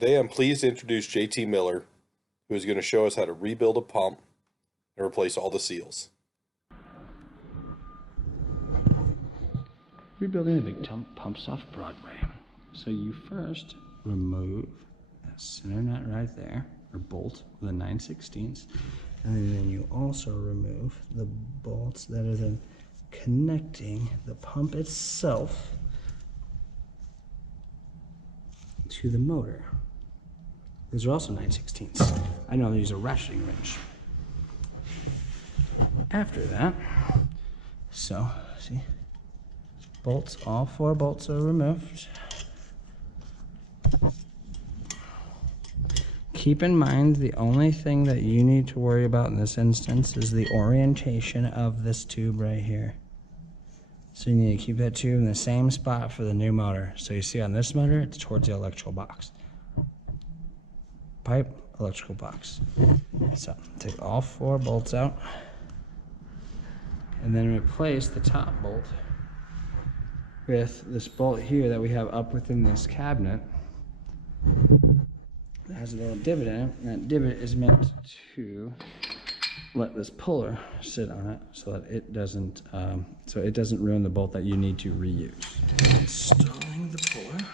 Today I'm pleased to introduce JT Miller, who is going to show us how to rebuild a pump and replace all the seals. Rebuilding the big pumps off Broadway. So you first remove that center nut right there, or bolt with a 9/16, and then you also remove the bolts that are then connecting the pump itself to the motor. These are also 9/16. I know they use a ratcheting wrench. After that, so see, bolts, all 4 bolts are removed. Keep in mind the only thing that you need to worry about in this instance is the orientation of this tube right here. So you need to keep that tube in the same spot for the new motor. So you see on this motor, it's towards the electrical box. Pipe, electrical box. So take all 4 bolts out and then replace the top bolt with this bolt here that we have up within this cabinet. It has a little divot in it, and that divot is meant to let this puller sit on it so that it doesn't ruin the bolt that you need to reuse. Installing the puller.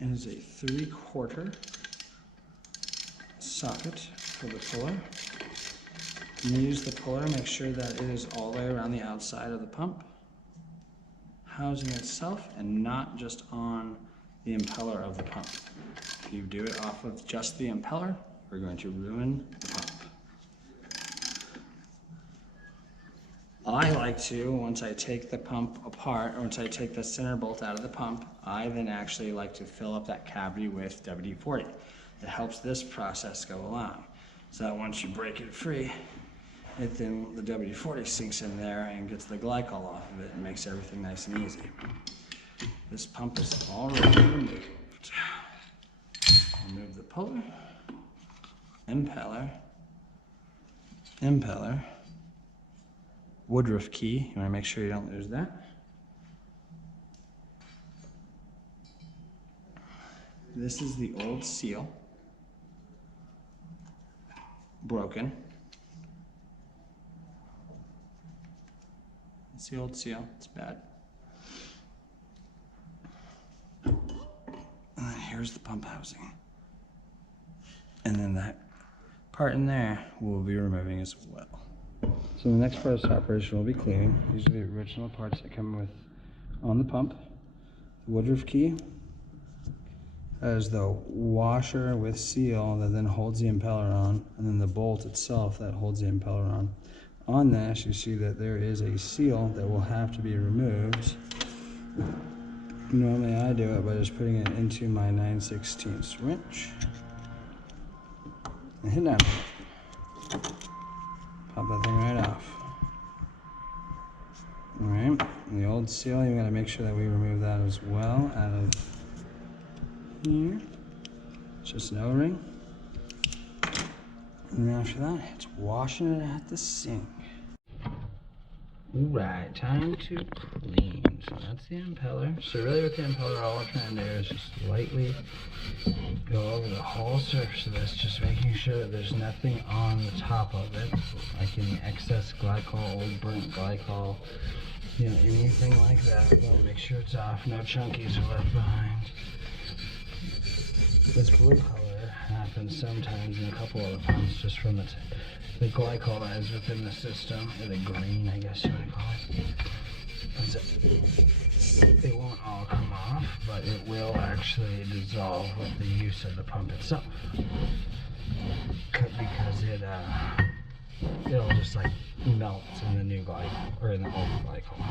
It is a 3/4 socket for the puller. Use the puller, make sure that it is all the way around the outside of the pump, housing itself and not just on the impeller of the pump. If you do it off of just the impeller, we're going to ruin the pump. I like to, once I take the pump apart, or once I take the center bolt out of the pump, I then actually like to fill up that cavity with WD-40. It helps this process go along. So that once you break it free, then the WD-40 sinks in there and gets the glycol off of it and makes everything nice and easy. This pump is already removed. Remove the puller, impeller, Woodruff key. You want to make sure you don't lose that. This is the old seal. Broken. It's the old seal. It's bad. And then here's the pump housing. And then that part in there we'll be removing as well. So the next part of this operation will be cleaning. These are the original parts that come with on the pump. The Woodruff key has the washer with seal that then holds the impeller on, and then the bolt itself that holds the impeller on. On this, you see that there is a seal that will have to be removed. Normally I do it by just putting it into my 9/16 wrench and hit down. Pop that thing right off. Alright, the old seal, you gotta make sure that we remove that as well out of here. It's just an O-ring. And then after that, it's washing it at the sink. Alright, time to clean. So that's the impeller. So really with the impeller, all we're trying to do is just lightly go over the whole surface of this, just making sure that there's nothing on the top of it, like any excess glycol, old burnt glycol, you know, anything like that. We want to make sure it's off, no chunkies are left behind. This blue color happens sometimes in a couple of the pumps just from the glycol that is within the system, or the green, I guess you would call it. It won't all come off, but it will actually dissolve with the use of the pump itself. Because it'll just like melt in the new glycol, or in the old glycol.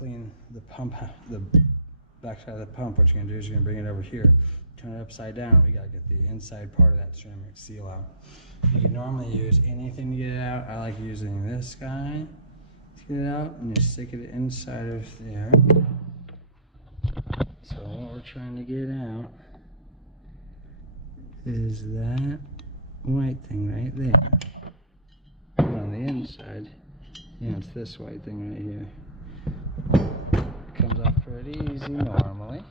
clean the pump, the backside of the pump, what you're gonna do is you're gonna bring it over here, turn it upside down. We gotta get the inside part of that ceramic seal out. You can normally use anything to get it out. I like using this guy to get it out, and you stick it inside of there. So what we're trying to get out is that white thing right there. And on the inside, it's this white thing right here. It comes off pretty easy normally.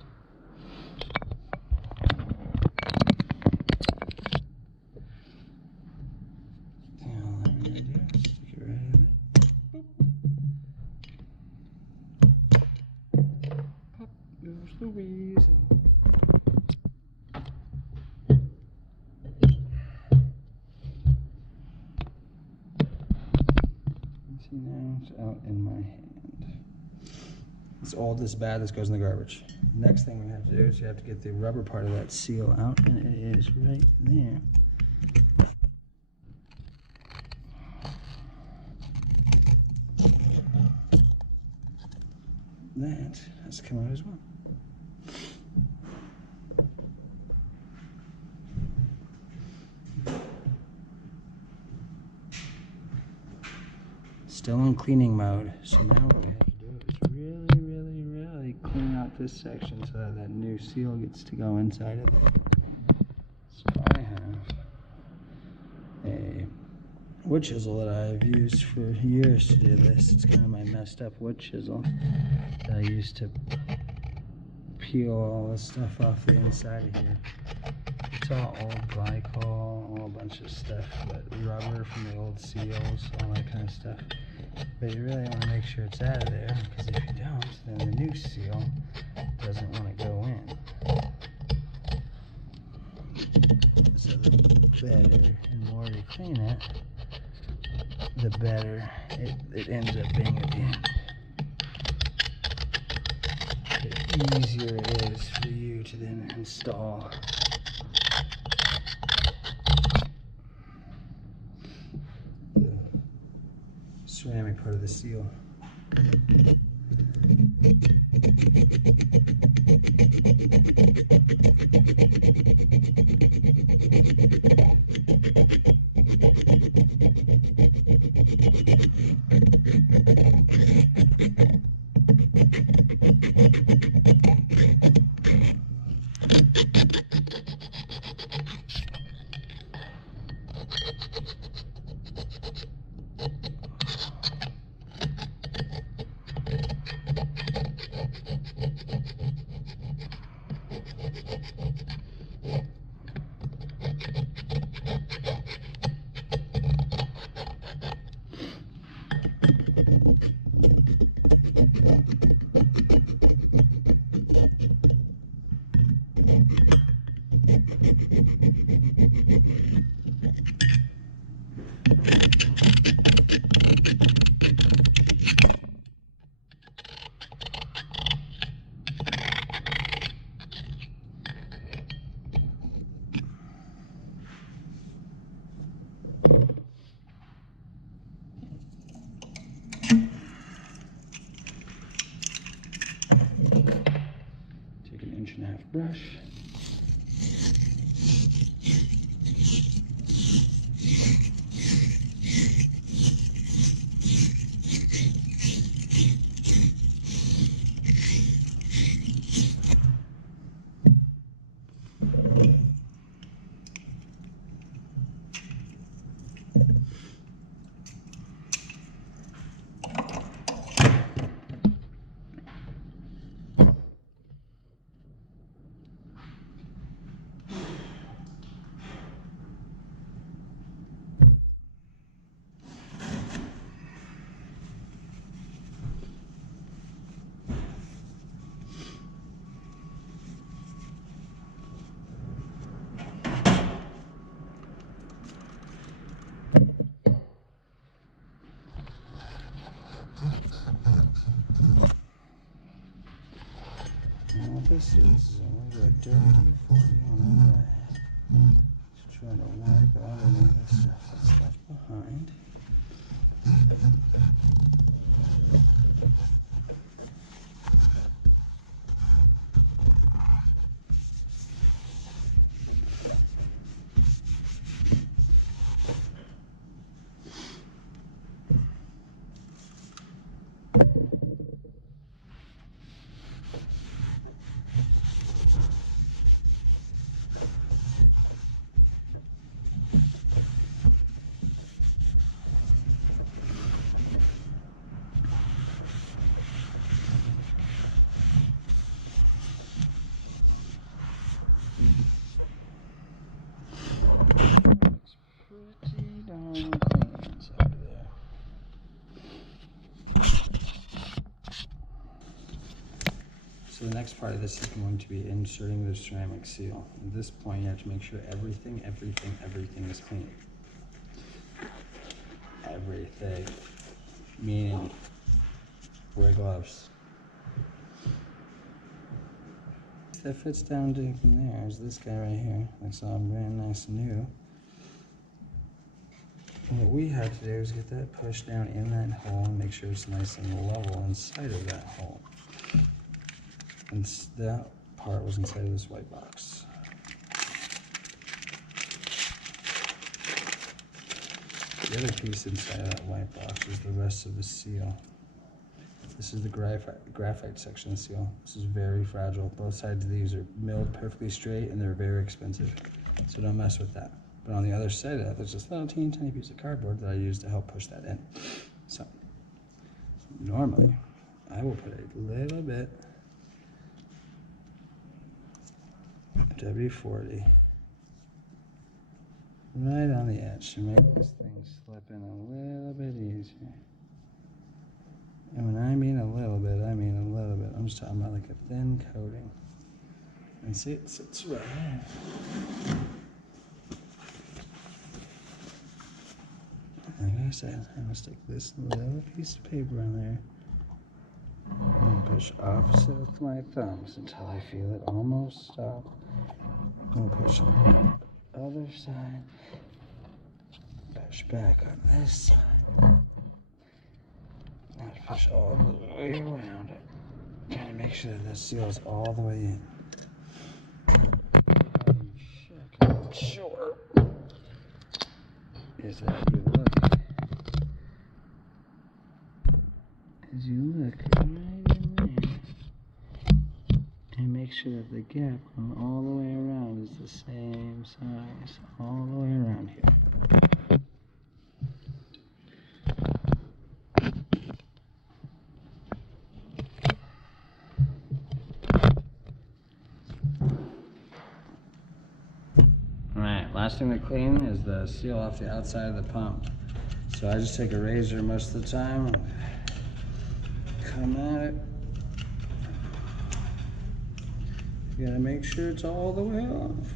The weasel. See, now it's out in my hand. It's all this bad, this goes in the garbage. Next thing we have to do is you have to get the rubber part of that seal out, and it is right there. That has to come out as well. Still in cleaning mode, so now what we have to do is really clean out this section so that that new seal gets to go inside of it. So I have a wood chisel that I've used for years to do this. It's kind of my messed up wood chisel that I used to peel all this stuff off the inside of here. It's all old glycol, a bunch of stuff, but rubber from the old seals, all that kind of stuff. But you really want to make sure it's out of there, because if you don't, then the new seal doesn't want to go in. So the better and more you clean it, the better it ends up being at the end. The easier it is for you to then install the ceramic part of the seal. Take an 1.5-inch brush. Now this is a little bit dirty for you on that. Just trying to wipe out any of the stuff that's left behind. pretty darn clean inside there. So the next part of this is going to be inserting the ceramic seal. At this point, you have to make sure everything is clean. Everything. Meaning, wear gloves. That fits down deep in there is this guy right here. That's all brand nice and new. And what we have to do is get that pushed down in that hole and make sure it's nice and level inside of that hole. And that part was inside of this white box. The other piece inside of that white box is the rest of the seal. This is the graphite section of the seal. This is very fragile. Both sides of these are milled perfectly straight and they're very expensive. So don't mess with that. But on the other side of that, there's this little teeny tiny piece of cardboard that I use to help push that in. So normally, I will put a little bit of WD-40 right on the edge to make this thing slip in a little bit easier. And when I mean a little bit, I mean a little bit. I'm just talking about like a thin coating. And see, it sits right there. Like I said, I'm gonna stick this little piece of paper on there and push opposite with my thumbs until I feel it almost stop. I'm gonna push on the other side, push back on this side, and push all the way around it. Trying to make sure that the seal is all the way in. Sure. Is that you look? As you look right in there and make sure that the gap going all the way around is the same size all the way around here. Alright, last thing to clean is the seal off the outside of the pump. So I just take a razor most of the time, come at it. You gotta make sure it's all the way off.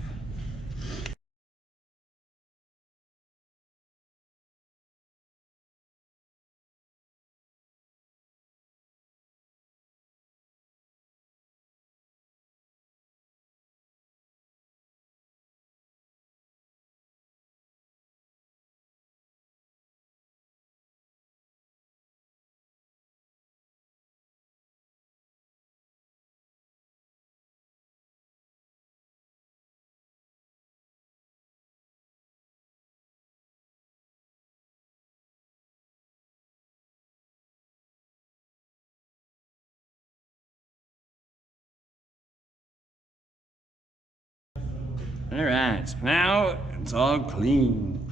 Alright, now it's all clean.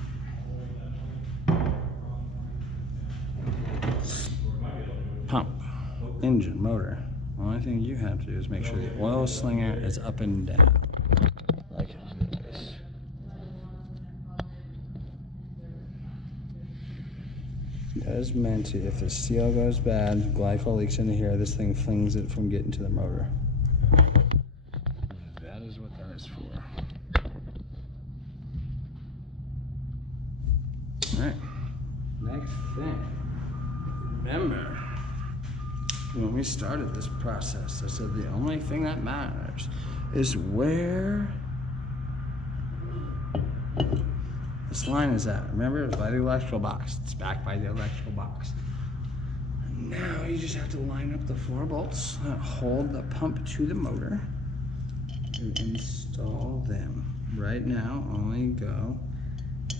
Pump, engine, motor. The only thing you have to do is make sure the oil slinger is up and down. Like this. That is meant to, if the seal goes bad, glycol leaks into here, this thing flings it from getting to the motor. That is what that is for. Alright, next thing. Remember, when we started this process, I said the only thing that matters is where this line is at. Remember, it was by the electrical box. It's back by the electrical box. Now you just have to line up the 4 bolts that hold the pump to the motor and install them. Right now, only go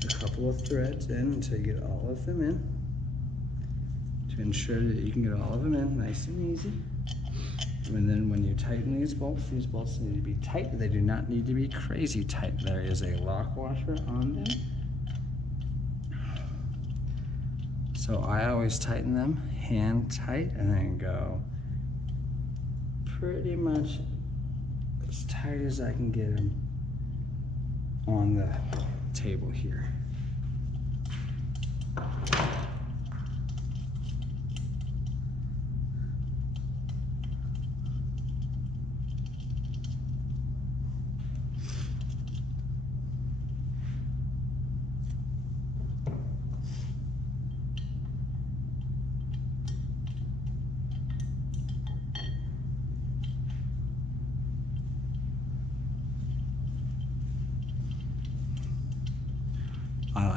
a couple of threads in until you get all of them in, to ensure that you can get all of them in nice and easy. And then when you tighten these bolts need to be tight. They do not need to be crazy tight. There is a lock washer on them. So I always tighten them hand tight and then go pretty much as tight as I can get them on the table here.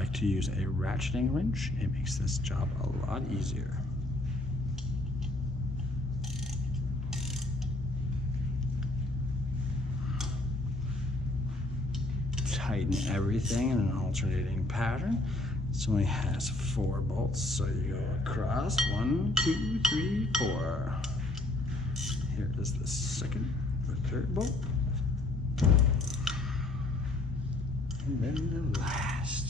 like to use a ratcheting wrench, it makes this job a lot easier. Tighten everything in an alternating pattern. This only has 4 bolts, so you go across 1, 2, 3, 4. Here is the second or third bolt. And then the last.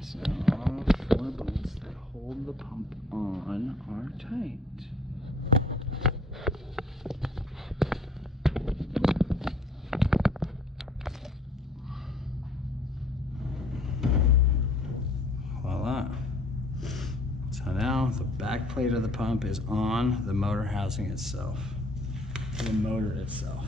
So all 4 bolts that hold the pump on are tight. Voila. So now the back plate of the pump is on the motor housing itself, the motor itself.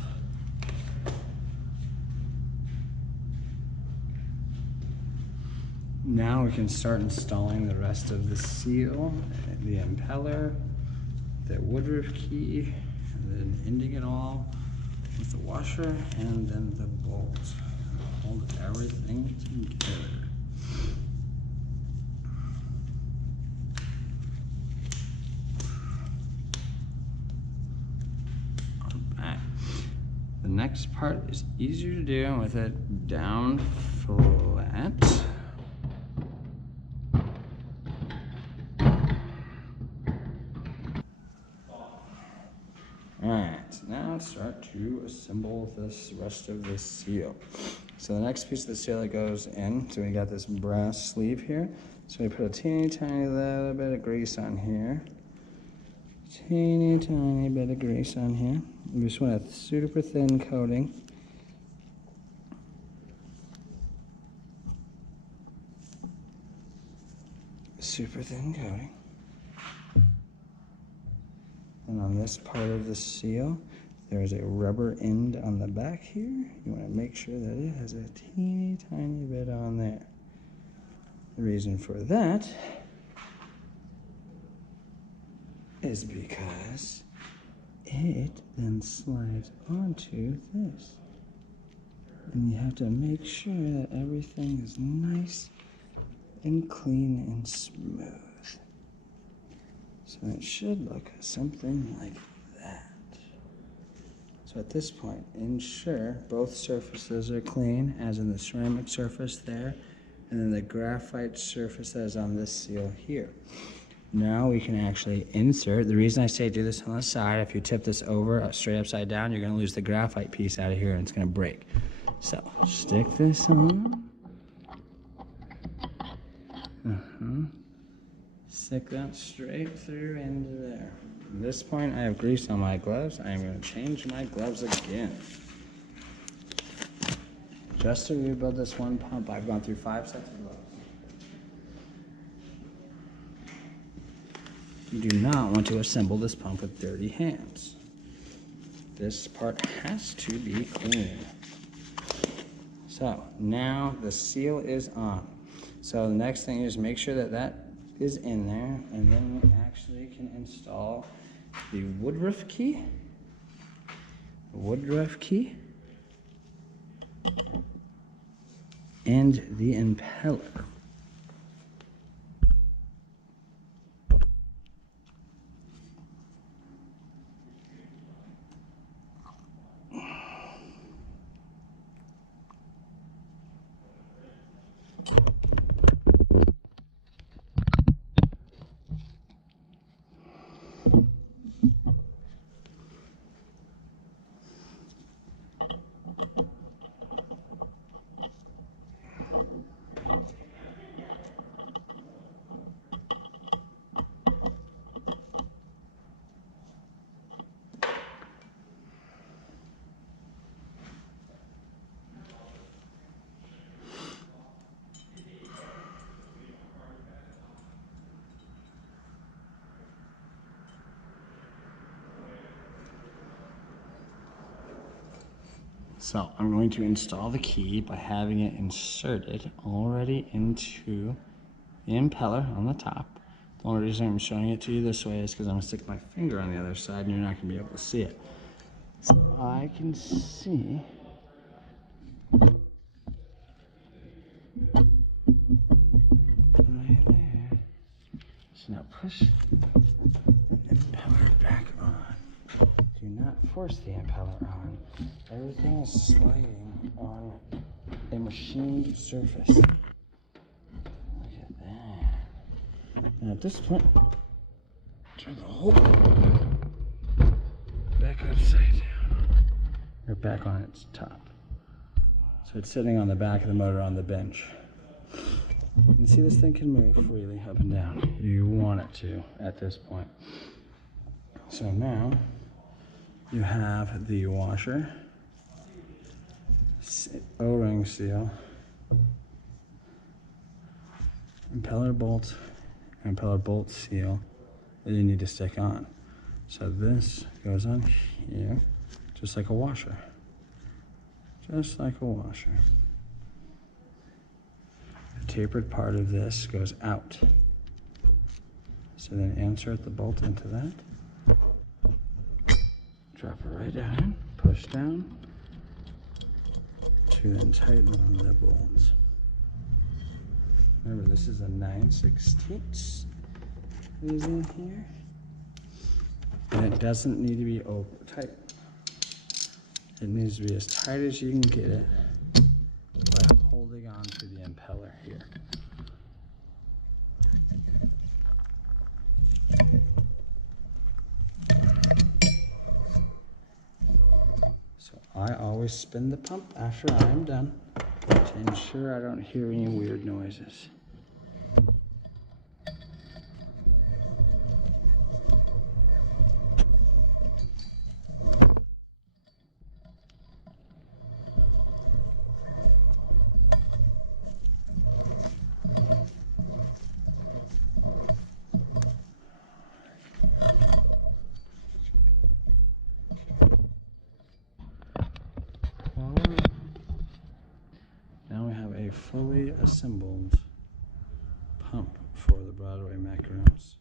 Now we can start installing the rest of the seal, the impeller, the woodruff key, and then ending it all with the washer and then the bolt. Hold everything together. Alright. The next part is easier to do with it down flat. Alright, now start to assemble this rest of this seal. So the next piece of the seal that goes in, so we got this brass sleeve here. So we put a teeny tiny little bit of grease on here. Teeny tiny bit of grease on here. We just want a super thin coating. Super thin coating. And on this part of the seal, there's a rubber end on the back here. You want to make sure that it has a teeny tiny bit on there. The reason for that is because it then slides onto this. And you have to make sure that everything is nice and clean and smooth. So it should look something like that. So at this point, ensure both surfaces are clean, as in the ceramic surface there, and then the graphite surface that is on this seal here. Now we can actually insert. The reason I say do this on the side, if you tip this over straight upside down, you're going to lose the graphite piece out of here and it's going to break. So stick this on. Stick that straight through into there. At this point, I have grease on my gloves. I am going to change my gloves again. Just to rebuild this one pump, I've gone through 5 sets of gloves. You do not want to assemble this pump with dirty hands. This part has to be clean. So now the seal is on. So the next thing is make sure that that is in there, and then we actually can install the woodruff key, and the impeller. So I'm going to install the key by having it inserted already into the impeller on the top. The only reason I'm showing it to you this way is because I'm going to stick my finger on the other side and you're not going to be able to see it. So I can see right there. So now push the impeller back on. Do not force the impeller on. Everything is sliding on a machined surface. Look at that. Now at this point, turn the whole back upside down. Or back on its top. So it's sitting on the back of the motor on the bench. You see this thing can move freely up and down. You want it to at this point. So now you have the washer, O-ring seal, impeller bolt seal that you need to stick on. So this goes on here, just like a washer. Just like a washer. The tapered part of this goes out. So then insert the bolt into that. Drop it right down, push down, to then tighten the bolts. Remember, this is a 9/16 is in here. And it doesn't need to be over tight. It needs to be as tight as you can get it by holding on to the impeller here. So I always spin the pump after I'm done to ensure I don't hear any weird noises. Now we have a fully assembled pump for the Broadway macaroons.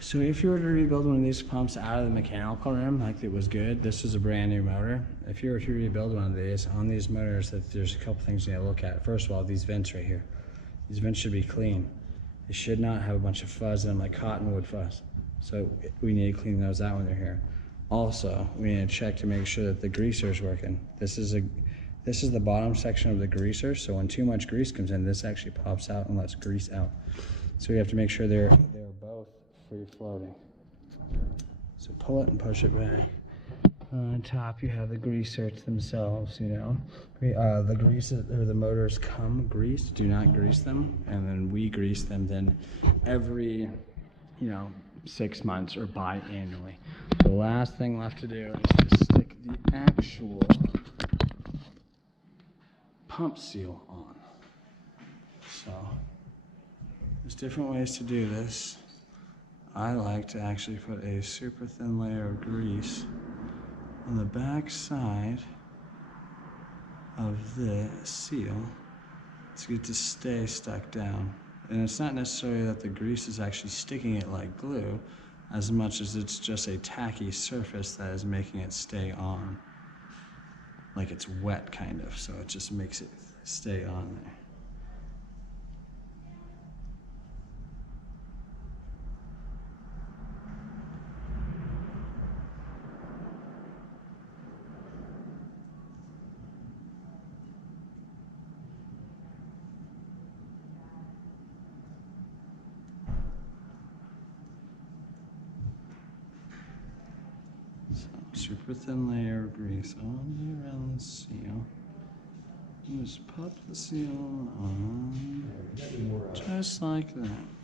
So if you were to rebuild one of these pumps out of the mechanical room like it was good, this is a brand new motor. If you were to rebuild one of these, on these motors, there's a couple things you need to look at. First of all, these vents right here. These vents should be clean. They should not have a bunch of fuzz in them like cottonwood fuzz. So we need to clean those out when they're here. Also, we need to check to make sure that the greaser's working. This is the bottom section of the greaser, so when too much grease comes in, this actually pops out and lets grease out. So we have to make sure they're both free floating. So pull it and push it back. On top, you have the greasers themselves, you know. The greases, or the motors come greased. Do not grease them, and then we grease them then every, 6 months or biannually. The last thing left to do is to stick the actual pump seal on. So there's different ways to do this. I like to actually put a super thin layer of grease on the back side of the seal to get to stay stuck down. And it's not necessarily that the grease is actually sticking it like glue, as much as it's just a tacky surface that is making it stay on. Like it's wet, kind of, so it just makes it stay on there. Super thin layer of grease all around the seal. Just pop the seal on, just like that.